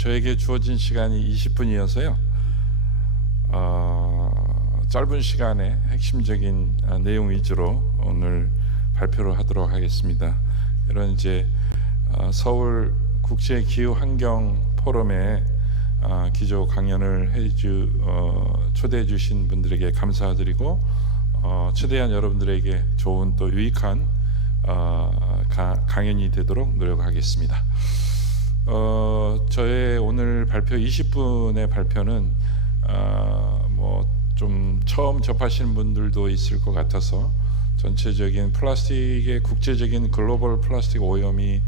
저에게 주어진 시간이 20분이어서요. 짧은 시간에 핵심적인 내용 위주로 오늘 발표를 하도록 하겠습니다. 이런 이제 서울 국제 기후 환경 포럼에 기조 강연을 초대해 주신 분들에게 감사드리고 초대한 여러분들에게 좋은 또 유익한 강연이 되도록 노력하겠습니다. 저의 오늘 발표 20분의 발표는 좀 처음 접하시는 분들도 있을 것 같아서 전체적인 플라스틱의 국제적인 글로벌 플라스틱 오염이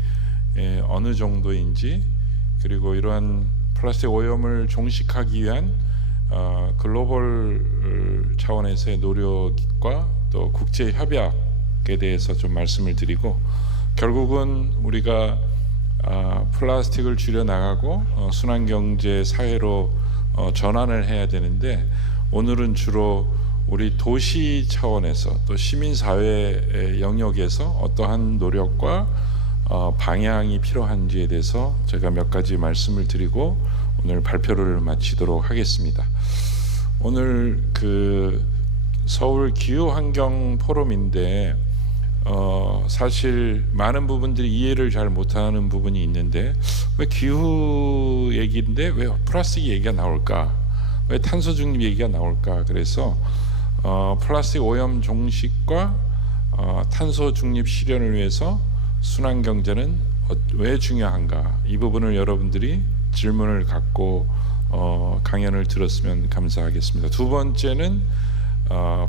어느 정도인지, 그리고 이러한 플라스틱 오염을 종식하기 위한 글로벌 차원에서의 노력과 또 국제 협약에 대해서 좀 말씀을 드리고, 결국은 우리가 플라스틱을 줄여 나가고 순환경제 사회로 전환을 해야 되는데, 오늘은 주로 우리 도시 차원에서 또 시민사회 영역에서 어떠한 노력과 방향이 필요한지에 대해서 제가 몇 가지 말씀을 드리고 오늘 발표를 마치도록 하겠습니다. 오늘 서울 기후환경 포럼인데 사실 많은 부분들이 이해를 잘 못하는 부분이 있는데, 왜 기후 얘기인데 왜 플라스틱 얘기가 나올까, 왜 탄소 중립 얘기가 나올까. 그래서 플라스틱 오염 종식과 탄소 중립 실현을 위해서 순환 경제는 왜 중요한가, 이 부분을 여러분들이 질문을 갖고 강연을 들었으면 감사하겠습니다. 두 번째는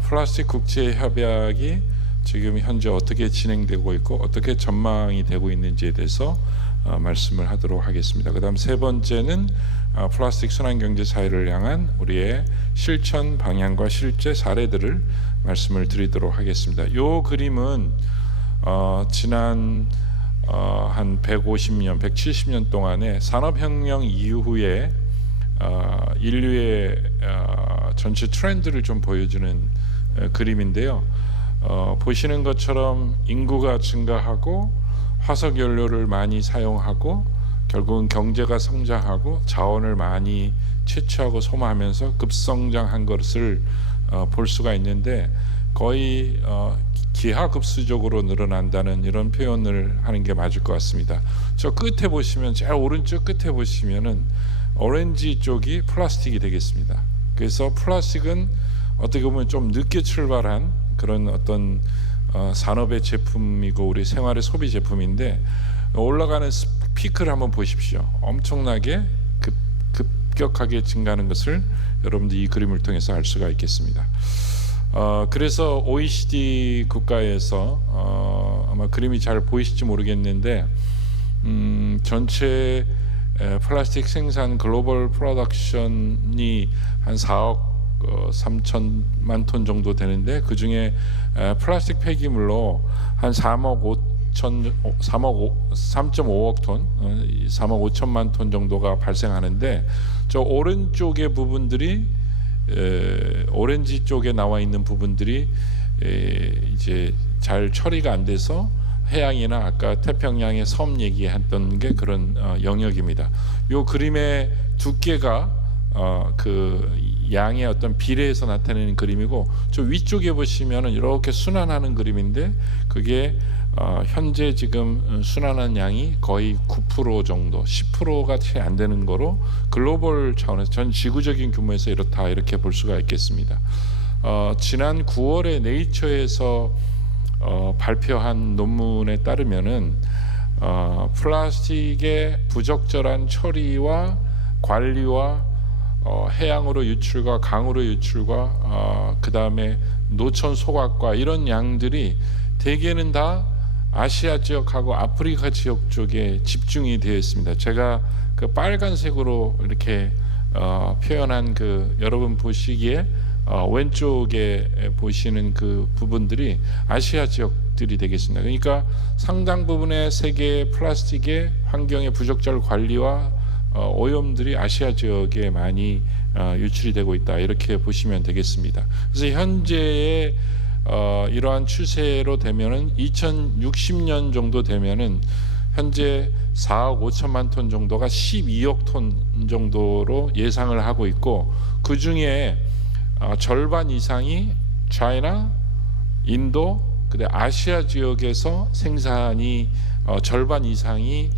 플라스틱 국제 협약이 지금 현재 어떻게 진행되고 있고 어떻게 전망이 되고 있는지에 대해서 말씀을 하도록 하겠습니다. 그 다음 세 번째는 플라스틱 순환경제 사회를 향한 우리의 실천 방향과 실제 사례들을 말씀을 드리도록 하겠습니다. 이 그림은 지난 한 150년, 170년 동안의 산업혁명 이후에 인류의 전체 트렌드를 좀 보여주는 그림인데요. 보시는 것처럼 인구가 증가하고 화석연료를 많이 사용하고 결국은 경제가 성장하고 자원을 많이 채취하고 소모하면서 급성장한 것을 볼 수가 있는데, 거의 기하급수적으로 늘어난다는 이런 표현을 하는 게 맞을 것 같습니다. 저 끝에 보시면, 제일 오른쪽 끝에 보시면은 오렌지 쪽이 플라스틱이 되겠습니다. 그래서 플라스틱은 어떻게 보면 좀 늦게 출발한 그런 어떤 산업의 제품이고 우리 생활의 소비 제품인데, 올라가는 피크를 한번 보십시오. 엄청나게 급격하게 증가하는 것을 여러분들 이 그림을 통해서 알 수가 있겠습니다. 그래서 OECD 국가에서 아마 그림이 잘 보이실지 모르겠는데, 전체 플라스틱 생산 글로벌 프로덕션이 한 4억 3천만 톤 정도 되는데, 그 중에 플라스틱 폐기물로 한 3.5억 톤, 3억 5천만 톤 정도가 발생하는데, 저 오른쪽의 부분들이 오렌지 쪽에 나와 있는 부분들이 이제 잘 처리가 안 돼서 해양이나 아까 태평양의 섬 얘기했던 게 그런 영역입니다. 요 그림의 두께가 그 양의 어떤 비례해서 나타내는 그림이고, 저 위쪽에 보시면은 이렇게 순환하는 그림인데, 그게 현재 지금 순환한 양이 거의 9% 정도, 10%가 채 안 되는 거로 글로벌 차원에서 전 지구적인 규모에서 이렇다, 이렇게 볼 수가 있겠습니다. 지난 9월에 네이처에서 발표한 논문에 따르면은 플라스틱의 부적절한 처리와 관리와 해양으로 유출과 강으로 유출과 그 다음에 노천 소각과 이런 양들이 대개는 다 아시아 지역하고 아프리카 지역 쪽에 집중이 되어 있습니다. 제가 그 빨간색으로 이렇게 표현한 그 여러분 보시기에 왼쪽에 보시는 그 부분들이 아시아 지역들이 되겠습니다. 그러니까 상당 부분의 세계 플라스틱의 환경의 부적절 관리와 오염들이 아시아 지역에 많이 유출이 되고 있다, 이렇게 보시면 되겠습니다. 그래서 현재의 이러한 추세로 되면은 2060년 정도 되면은 현재 4억 5천만 톤 정도가 12억 톤 정도로 예상을 하고 있고, 그 중에 절반 이상이 차이나, 인도, 그다음 아시아 지역에서 생산이 절반 이상이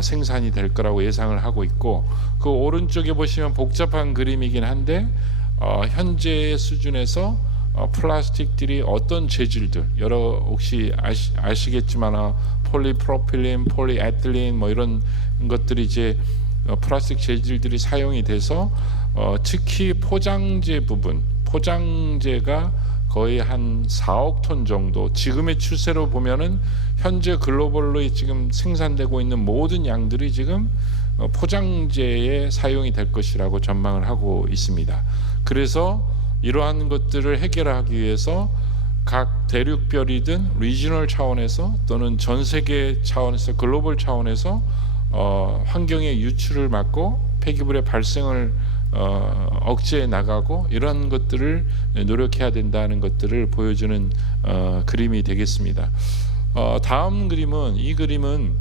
생산이 될 거라고 예상을 하고 있고, 그 오른쪽에 보시면 복잡한 그림이긴 한데 현재 수준에서 플라스틱들이 어떤 재질들, 여러 혹시 아시겠지만 폴리프로필린, 폴리에틸린 뭐 이런 것들이 이제 플라스틱 재질들이 사용이 돼서 특히 포장재 부분, 포장재가 거의 한 4억 톤 정도, 지금의 추세로 보면은 현재 글로벌로 지금 생산되고 있는 모든 양들이 지금 포장재에 사용이 될 것이라고 전망을 하고 있습니다. 그래서 이러한 것들을 해결하기 위해서 각 대륙별이든 리지널 차원에서 또는 전 세계 차원에서, 글로벌 차원에서 환경의 유출을 막고 폐기물의 발생을 억제해 나가고, 이런 것들을 노력해야 된다는 것들을 보여주는 그림이 되겠습니다. 다음 그림은, 이 그림은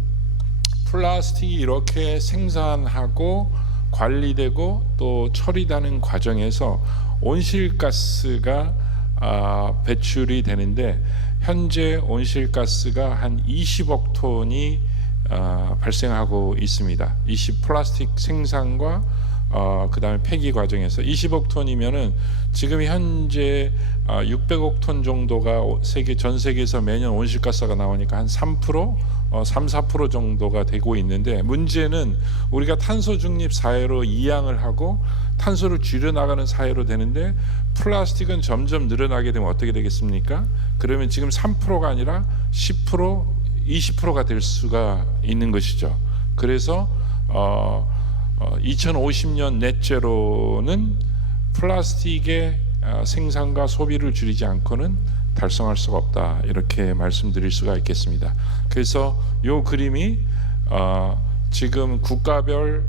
플라스틱이 이렇게 생산하고 관리되고 또 처리되는 과정에서 온실가스가 배출이 되는데, 현재 온실가스가 한 20억 톤이 발생하고 있습니다. 플라스틱 생산과 그 다음에 폐기 과정에서 20억 톤이면은 지금 현재 600억 톤 정도가 전 세계에서 매년 온실가스가 나오니까 한 3%, 3-4% 정도가 되고 있는데, 문제는 우리가 탄소 중립 사회로 이양을 하고 탄소를 줄여나가는 사회로 되는데, 플라스틱은 점점 늘어나게 되면 어떻게 되겠습니까? 그러면 지금 3%가 아니라 10%, 20%가 될 수가 있는 것이죠. 그래서 2050년 넷제로는 플라스틱의 생산과 소비를 줄이지 않고는 달성할 수가 없다, 이렇게 말씀드릴 수가 있겠습니다. 그래서 이 그림이 지금 국가별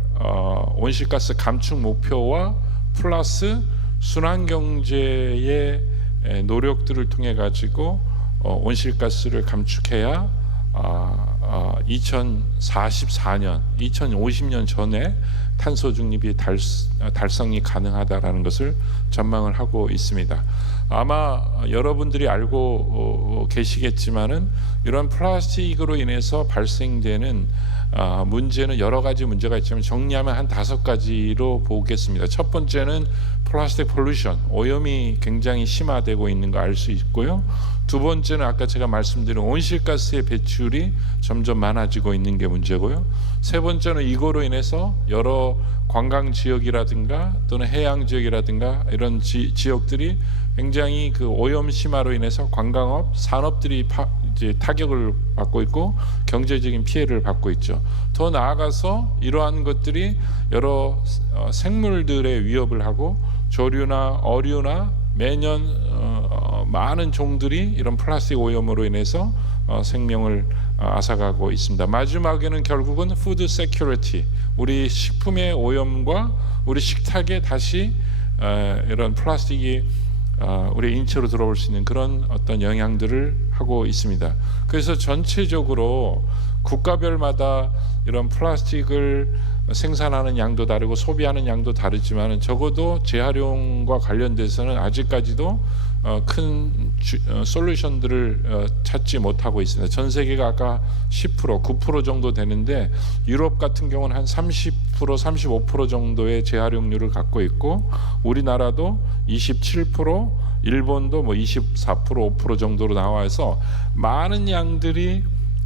온실가스 감축 목표와 플러스 순환경제의 노력들을 통해 가지고 온실가스를 감축해야 2044년, 2050년 전에 탄소 중립이 달성이 가능하다라는 것을 전망을 하고 있습니다. 아마 여러분들이 알고 계시겠지만은 이런 플라스틱으로 인해서 발생되는 문제는 여러 가지 문제가 있지만 정리하면 한 5가지로 보겠습니다. 첫 번째는 플라스틱 폴루션, 오염이 굉장히 심화되고 있는 거 알 수 있고요. 두 번째는 아까 제가 말씀드린 온실가스의 배출이 점점 많아지고 있는 게 문제고요. 세 번째는 이거로 인해서 여러 관광 지역이라든가 또는 해양 지역이라든가 이런 지역들이 굉장히 그 오염 심화로 인해서 관광업, 산업들이 이제 타격을 받고 있고 경제적인 피해를 받고 있죠. 더 나아가서 이러한 것들이 여러 생물들의 위협을 하고 조류나 어류나 매년 많은 종들이 이런 플라스틱 오염으로 인해서 생명을 앗아가고 있습니다. 마지막에는 결국은 푸드 세큐리티, 우리 식품의 오염과 우리 식탁에 다시 이런 플라스틱이 우리 인체로 들어올 수 있는 그런 어떤 영향들을 하고 있습니다. 그래서 전체적으로 국가별마다 이런 플라스틱을 생산하는 양도 다르고 소비하는 양도 다르지만 적어도 재활용과 관련돼서는 아직까지도 큰 솔루션들을 찾지 못하고 있습니다. 전 세계가 아까 10%, 9% 정도 되는데 유럽 같은 경우는 한 30%, 35% 정도의 재활용률을 갖고 있고 우리나라도 27%, 일본도 뭐 24%, 5% 정도로 나와서 많은 양들이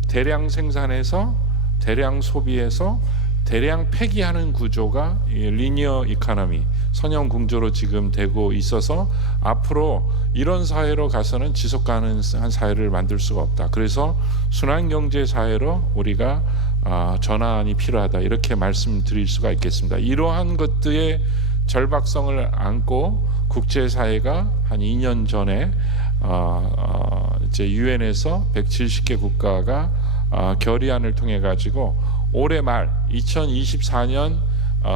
대량 생산해서 대량 소비해서 대량 폐기하는 구조가 리니어 이코노미, 선형 궁조로 지금 되고 있어서 앞으로 이런 사회로 가서는 지속 가능한 사회를 만들 수가 없다. 그래서 순환 경제 사회로 우리가 전환이 필요하다, 이렇게 말씀드릴 수가 있겠습니다. 이러한 것들의 절박성을 안고 국제사회가 한 2년 전에 이제 유엔에서 170개 국가가 결의안을 통해 가지고 올해 말 2024년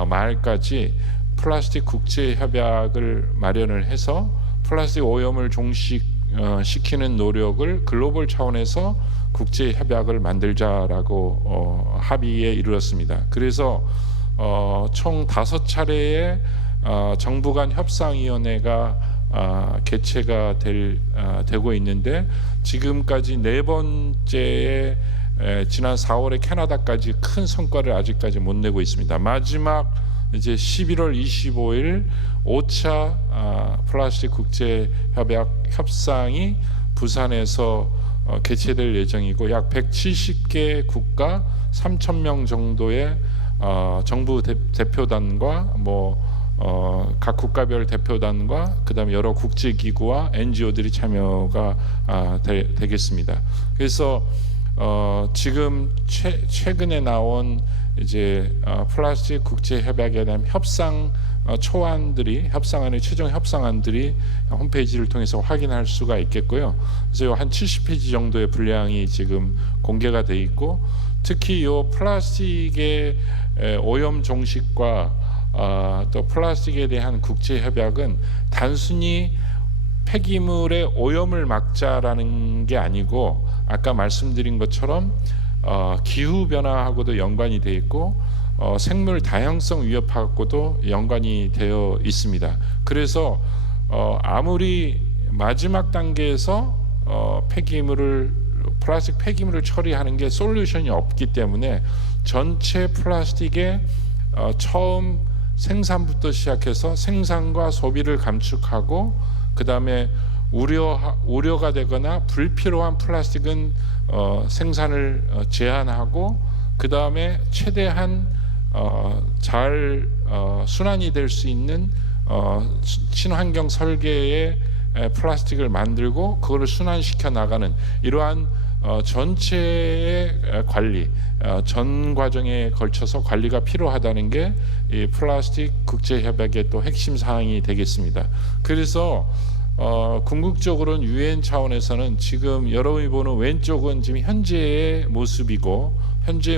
말까지 플라스틱 국제 협약을 마련을 해서 플라스틱 오염을 시키는 노력을 글로벌 차원에서 국제 협약을 만들자라고 합의에 이르렀습니다. 그래서 총 5차례의 정부 간 협상위원회가 개최가 되고 있는데, 지금까지 4번째에 지난 4월에 캐나다까지 큰 성과를 아직까지 못 내고 있습니다. 마지막 이제 11월 25일 5차 플라스틱 국제 협약 협상이 부산에서 개최될 예정이고, 약 170개 국가 3,000명 정도의 정부 대표단과 각 국가별 대표단과 그다음에 여러 국제기구와 NGO들이 참여가 되겠습니다. 그래서 지금 최근에 나온 이제 플라스틱 국제 협약에 대한 협상안의 최종 협상안들이 홈페이지를 통해서 확인할 수가 있겠고요. 그래서 한 70페이지 정도의 분량이 지금 공개가 돼 있고, 특히 이 플라스틱의 오염 종식과 또 플라스틱에 대한 국제 협약은 단순히 폐기물의 오염을 막자라는 게 아니고, 아까 말씀드린 것처럼 기후 변화하고도 연관이 돼 있고 생물 다양성 위협하고도 연관이 되어 있습니다. 그래서 아무리 마지막 단계에서 플라스틱 폐기물을 처리하는 게 솔루션이 없기 때문에, 전체 플라스틱의 처음 생산부터 시작해서 생산과 소비를 감축하고, 그 다음에 우려가 되거나 불필요한 플라스틱은 생산을 제한하고, 그 다음에 최대한 잘 순환이 될 수 있는 친환경 설계의 플라스틱을 만들고 그거를 순환시켜 나가는 이러한 전체의 관리, 전 과정에 걸쳐서 관리가 필요하다는 게 이 플라스틱 국제 협약의 또 핵심 사항이 되겠습니다. 그래서 궁극적으로는 UN 차원에서는 지금 여러분이 보는 왼쪽은 지금 현재의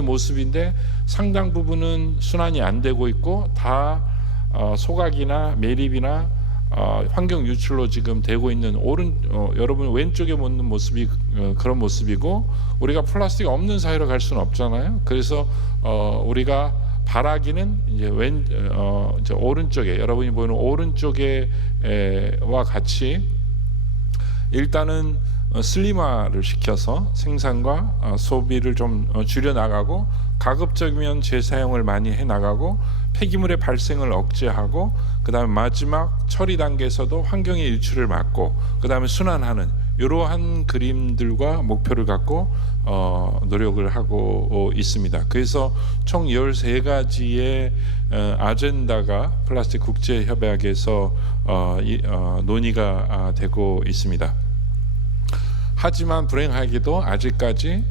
모습인데 상당 부분은 순환이 안 되고 있고, 다 소각이나 매립이나 환경 유출로 지금 되고 있는 여러분 왼쪽에 보는 모습이 그런 모습이고, 우리가 플라스틱 없는 사회로 갈 수는 없잖아요. 그래서 우리가 바라기는 이제 이제 오른쪽에, 여러분이 보이는 오른쪽에와 같이 일단은 슬림화를 시켜서 생산과 소비를 좀 줄여 나가고, 가급적이면 재사용을 많이 해 나가고, 폐기물의 발생을 억제하고, 그 다음에 마지막 처리 단계에서도 환경의 유출을 막고, 그 다음에 순환하는 이러한 그림들과 목표를 갖고 노력을 하고 있습니다. 그래서 총 13가지의 아젠다가 플라스틱 국제협약에서 논의가 되고 있습니다. 하지만 불행하게도 아직까지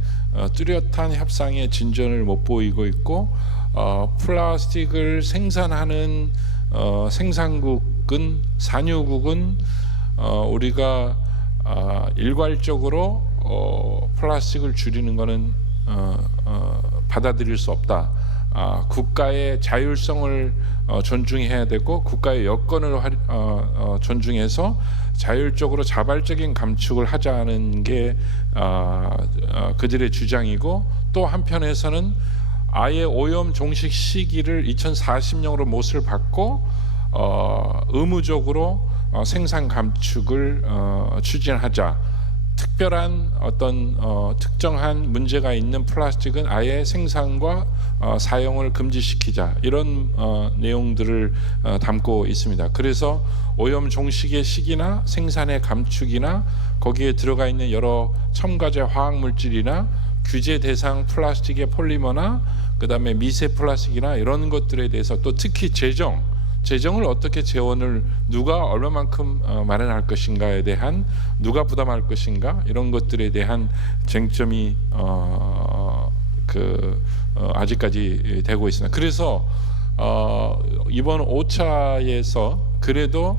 뚜렷한 협상의 진전을 못 보이고 있고, 플라스틱을 생산하는 생산국은, 산유국은 우리가 일괄적으로 플라스틱을 줄이는 것은 받아들일 수 없다. 국가의 자율성을 존중해야 되고, 국가의 여건을 존중해서 자율적으로 자발적인 감축을 하자는 게 그들의 주장이고, 또 한편에서는 아예 오염 종식 시기를 2040년으로 못을 받고 의무적으로 생산 감축을 추진하자. 특별한 어떤 특정한 문제가 있는 플라스틱은 아예 생산과 사용을 금지시키자, 이런 내용들을 담고 있습니다. 그래서 오염 종식의 시기나 생산의 감축이나 거기에 들어가 있는 여러 첨가제 화학 물질이나 규제 대상 플라스틱의 폴리머나 그 다음에 미세 플라스틱이나 이런 것들에 대해서, 또 특히 재정을 어떻게 재원을 누가 얼마만큼 마련할 것인가에 대한, 누가 부담할 것인가, 이런 것들에 대한 쟁점이 아직까지 되고 있습니다. 그래서 이번 5차에서 그래도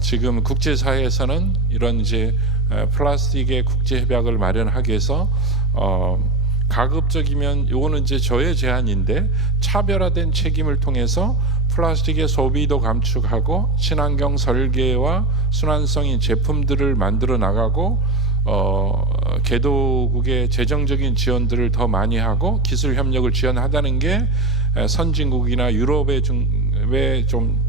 지금 국제사회에서는 이런 이제 플라스틱의 국제협약을 마련하기 위해서 가급적이면 요거는 이제 저의 제안인데 차별화된 책임을 통해서 플라스틱의 소비도 감축하고 친환경 설계와 순환성인 제품들을 만들어 나가고 개도국의 재정적인 지원들을 더 많이 하고 기술 협력을 지원하다는 게 선진국이나 유럽의 좀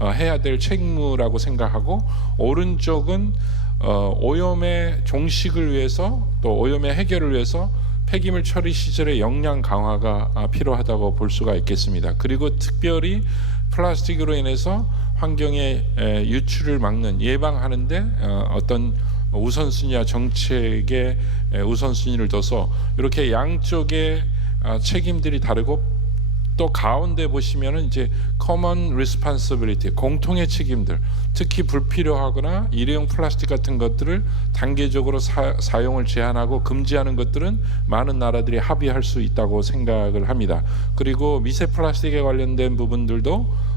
해야 될 책무라고 생각하고, 오른쪽은 오염의 종식을 위해서 또 오염의 해결을 위해서 폐기물 처리 시설의 역량 강화가 필요하다고 볼 수가 있겠습니다. 그리고 특별히 플라스틱으로 인해서 환경의 유출을 막는 예방하는데 어떤 우선순위와 정책의 우선순위를 둬서 이렇게 양쪽의 책임들이 다르고, 또 가운데 보시면은 이제 common responsibility, 공통의 책임들, 특히 불필요하거나 일회용 플라스틱 같은 것들을 단계적으로 사용을 제한하고 금지하는 것들은 많은 나라들이 합의할 수 있다고 생각을 합니다. 그리고 미세 플라스틱에 관련된 부분들도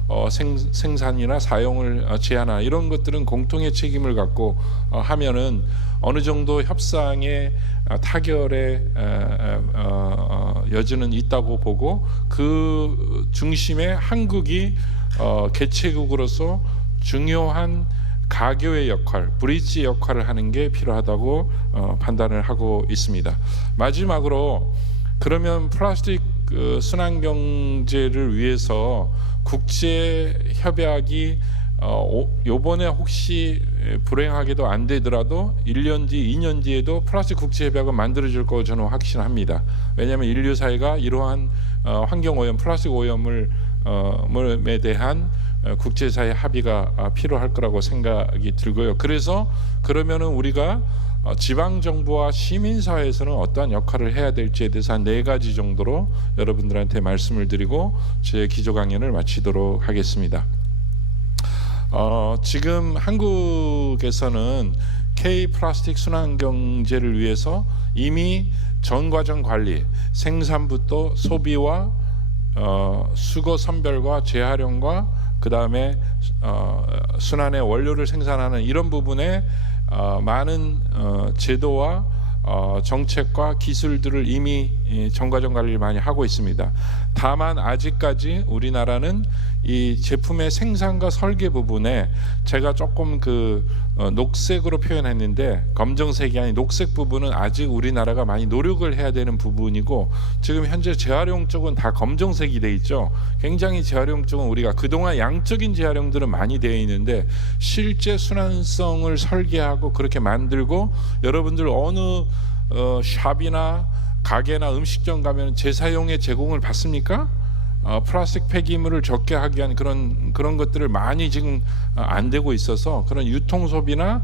생산이나 사용을 제한하는 이런 것들은 공통의 책임을 갖고 하면은 어느 정도 협상의 타결의 여지는 있다고 보고, 그 중심에 한국이 개최국으로서 중요한 가교의 역할, 브릿지 역할을 하는 게 필요하다고 판단을 하고 있습니다. 마지막으로, 그러면 플라스틱 순환 경제를 위해서 국제 협약이 요번에 혹시 불행하게도 안 되더라도 1년 뒤, 2년 뒤에도 플라스틱 국제 협약은 만들어질 거 저는 확신합니다. 왜냐하면 인류 사회가 이러한 환경 오염, 플라스틱 오염에 대한 국제사회 합의가 필요할 거라고 생각이 들고요. 그래서 그러면은 우리가 지방 정부와 시민 사회에서는 어떠한 역할을 해야 될지에 대해서 한 4가지 정도로 여러분들한테 말씀을 드리고 제 기조 강연을 마치도록 하겠습니다. 지금 한국에서는 K 플라스틱 순환 경제를 위해서 이미 전 과정 관리, 생산부터 소비와 수거 선별과 재활용과 그 다음에 순환의 원료를 생산하는 이런 부분에 많은 제도와 정책과 기술들을 이미 전과정 관리를 많이 하고 있습니다. 다만 아직까지 우리나라는 이 제품의 생산과 설계 부분에 제가 조금 녹색으로 표현했는데 검정색이 아닌 녹색 부분은 아직 우리나라가 많이 노력을 해야 되는 부분이고, 지금 현재 재활용 쪽은 다 검정색이 돼 있죠. 굉장히 재활용 쪽은 우리가 그동안 양적인 재활용들은 많이 되어 있는데 실제 순환성을 설계하고 그렇게 만들고, 여러분들 어느 샵이나 가게나 음식점 가면 재사용의 제공을 받습니까? 플라스틱 폐기물을 적게 하기 위한 그런 것들을 많이 지금 안 되고 있어서, 그런 유통 소비나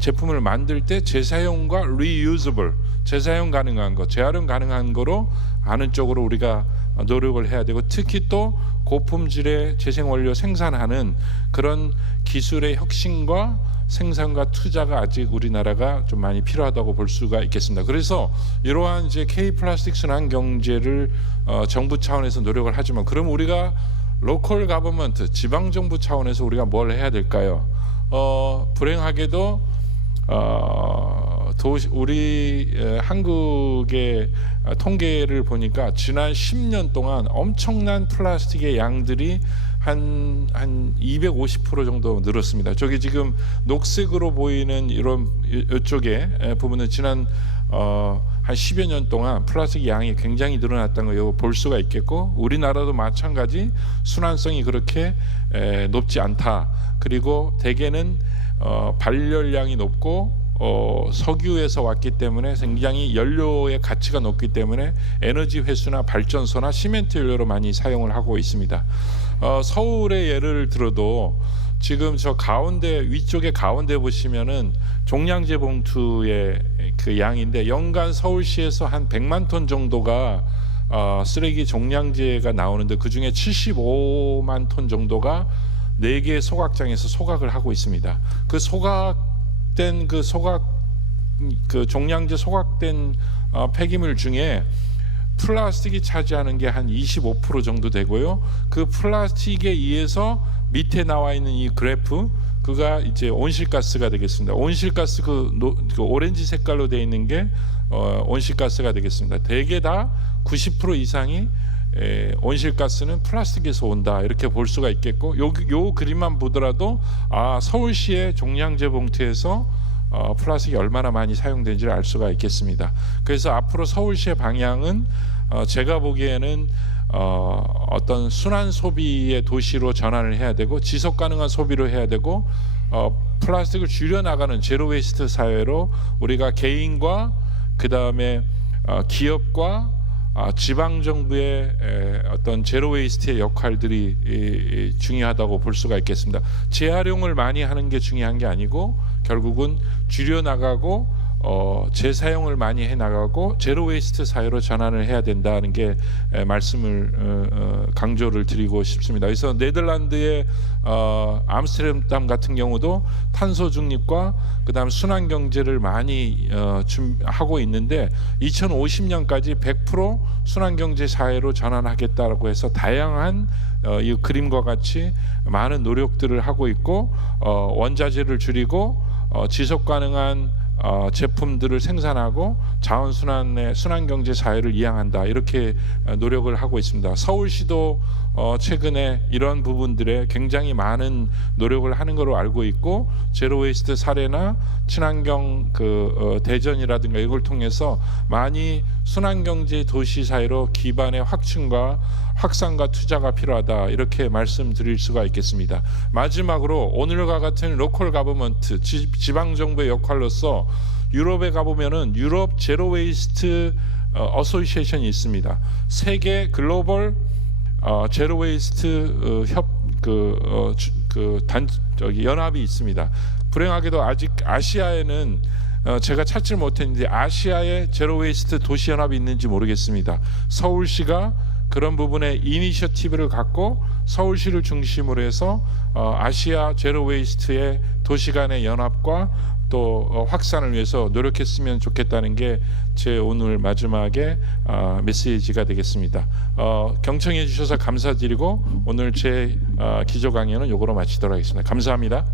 제품을 만들 때 재사용과 reusable, 재사용 가능한 거, 재활용 가능한 거로 하는 쪽으로 우리가 노력을 해야 되고, 특히 또 고품질의 재생원료 생산하는 그런 기술의 혁신과 생산과 투자가 아직 우리나라가 좀 많이 필요하다고 볼 수가 있겠습니다. 그래서 이러한 이제 K 플라스틱 순환 경제를 정부 차원에서 노력을 하지만, 그럼 우리가 로컬 가버먼트, 지방 정부 차원에서 우리가 뭘 해야 될까요? 불행하게도 우리 한국의 통계를 보니까 지난 10년 동안 엄청난 플라스틱의 양들이 한 250% 정도 늘었습니다. 저기 지금 녹색으로 보이는 이쪽에 부분은 지난 한 10여 년 동안 플라스틱 양이 굉장히 늘어났다는 거 볼 수가 있겠고, 우리나라도 마찬가지 순환성이 그렇게 높지 않다. 그리고 대개는 발열량이 높고 석유에서 왔기 때문에 굉장히 연료의 가치가 높기 때문에 에너지 회수나 발전소나 시멘트 연료로 많이 사용을 하고 있습니다. 서울의 예를 들어도 지금 저 가운데 위쪽에 가운데 보시면은 종량제 봉투의 그 양인데, 연간 서울시에서 한 100만 톤 정도가 쓰레기 종량제가 나오는데, 그 중에 75만 톤 정도가 4개의 소각장에서 소각을 하고 있습니다. 그 종량제 소각된 폐기물 중에 플라스틱이 차지하는 게 한 25% 정도 되고요. 그 플라스틱에 의해서 밑에 나와 있는 이 그래프, 그가 이제 온실가스가 되겠습니다. 온실가스 그 오렌지 색깔로 되어 있는 게 온실가스가 되겠습니다. 대개 다 90% 이상이 온실가스는 플라스틱에서 온다, 이렇게 볼 수가 있겠고, 요 그림만 보더라도 서울시의 종량제 봉투에서 플라스틱이 얼마나 많이 사용되는지를 알 수가 있겠습니다. 그래서 앞으로 서울시의 방향은 제가 보기에는 어떤 순환 소비의 도시로 전환을 해야 되고, 지속 가능한 소비로 해야 되고, 플라스틱을 줄여 나가는 제로 웨이스트 사회로 우리가 개인과 그 다음에 기업과 지방 정부의 어떤 제로 웨이스트의 역할들이 중요하다고 볼 수가 있겠습니다. 재활용을 많이 하는 게 중요한 게 아니고, 결국은 줄여 나가고 재사용을 많이 해 나가고 제로 웨이스트 사회로 전환을 해야 된다는 게 말씀을 강조를 드리고 싶습니다. 그래서 네덜란드의 암스테르담 같은 경우도 탄소 중립과 그다음 순환 경제를 많이 하고 있는데, 2050년까지 100% 순환 경제 사회로 전환하겠다라고 해서 다양한 이 그림과 같이 많은 노력들을 하고 있고, 원자재를 줄이고 지속 가능한 제품들을 생산하고 자원순환의 순환경제 사회를 이양한다, 이렇게 노력을 하고 있습니다. 서울시도 최근에 이런 부분들에 굉장히 많은 노력을 하는 걸로 알고 있고, 제로웨이스트 사례나 친환경 대전이라든가 이걸 통해서 많이 순환경제 도시 사회로 기반의 확충과 확산과 투자가 필요하다, 이렇게 말씀드릴 수가 있겠습니다. 마지막으로 오늘과 같은 로컬 가버먼트, 지방 정부의 역할로서 유럽에 가보면은 유럽 제로 웨이스트 어소시에이션이 있습니다. 세계 글로벌 제로 웨이스트 연합이 있습니다. 불행하게도 아직 아시아에는 제가 찾지 못했는데 아시아에 제로 웨이스트 도시 연합이 있는지 모르겠습니다. 서울시가 그런 부분에 이니셔티브를 갖고 서울시를 중심으로 해서 아시아 제로 웨이스트의 도시 간의 연합과 또 확산을 위해서 노력했으면 좋겠다는 게 제 오늘 마지막에 메시지가 되겠습니다. 경청해 주셔서 감사드리고 오늘 제 기조 강연은 요거로 마치도록 하겠습니다. 감사합니다.